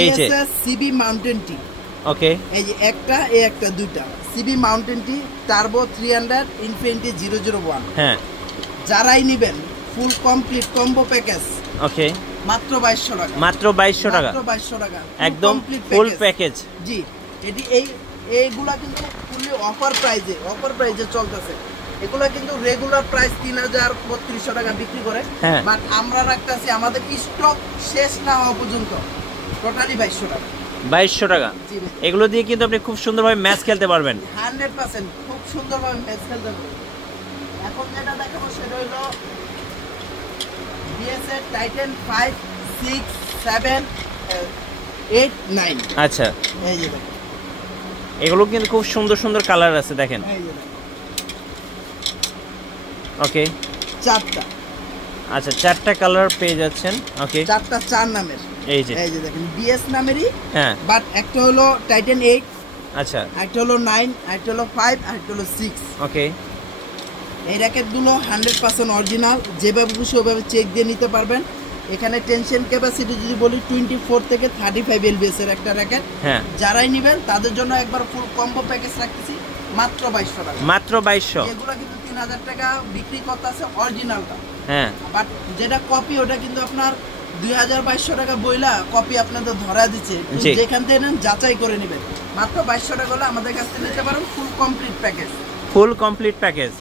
এই যে CB mountain টি। ওকে, এই যে একটা এই একটা দুইটা সিবি মাউন্টেন টি টার্বো 300 ইনফিনিটি 001। হ্যাঁ, যারাই নেবেন ফুল কমপ্লিট কম্বো প্যাকেজ ওকে, মাত্র 2200 টাকা। মাত্র 2200 টাকা, মাত্র 2200 টাকা একদম ফুল প্যাকেজ। জি, এটি এইগুলা কিন্তু ফুললি অফার প্রাইজে চলতেছে। এগুলা কিন্তু রেগুলার প্রাইস 3000-3200 টাকা বিক্রি করে, বাট আমরা রাখতেছি আমাদের স্টক শেষ না হওয়া পর্যন্ত টোটালি 2200 টাকা। 2200 টাকা। এগুলো দিয়ে কিন্তু আপনি খুব সুন্দরভাবে ম্যাচ খেলতে পারবেন। 100% খুব সুন্দরভাবে ম্যাচ খেলতে পারবেন। এখন যেটা দেখাবো সেটা হলো বিএসএ টাইটান 5, 6, 7, 8, 9। আচ্ছা, এই যে দেখেন, এগুলো কিন্তু খুব সুন্দর সুন্দর কালার আছে, দেখেন। এই যে দেখেন, ওকে, চারটা। আচ্ছা, চারটা কালার পেয়ে যাচ্ছেন। ওকে, চারটা 4 নামের। এই যে দেখেন বিএস নামেরই, হ্যাঁ, বাট একটা হলো টাইটান 8, আচ্ছা, একটা হলো 9, একটা হলো 5, আর একটা হলো 6। ওকে, এই র্যাকেটগুলো 100% অরিজিনাল, যেভাবে খুশি ওভাবে চেক দিয়ে নিতে পারবেন। এখানে টেনশন ক্যাপাসিটি যদি বলি 24 থেকে 35 এলবিএস এর একটা র্যাকেট। হ্যাঁ, যারাই নেবেন তাদের জন্য একবার ফুল কম্বো প্যাকেজ রাখতেছি মাত্র 2200 টাকা। মাত্র 2200। এগুলো কিন্তু 3000 টাকা বিক্রি করতেছে অরিজিনালটা, হ্যাঁ, বাট যেটা কপি ওটা কিন্তু আপনার 2200 টাকা বইলা কপি আপনাদের ধরা দিচ্ছে। যেখান থেকে নেন যাচাই করে নেবেন। মাত্র 2200 টাকা হলে আমাদের কাছ থেকে নিতে পারেন ফুল কমপ্লিট প্যাকেজ।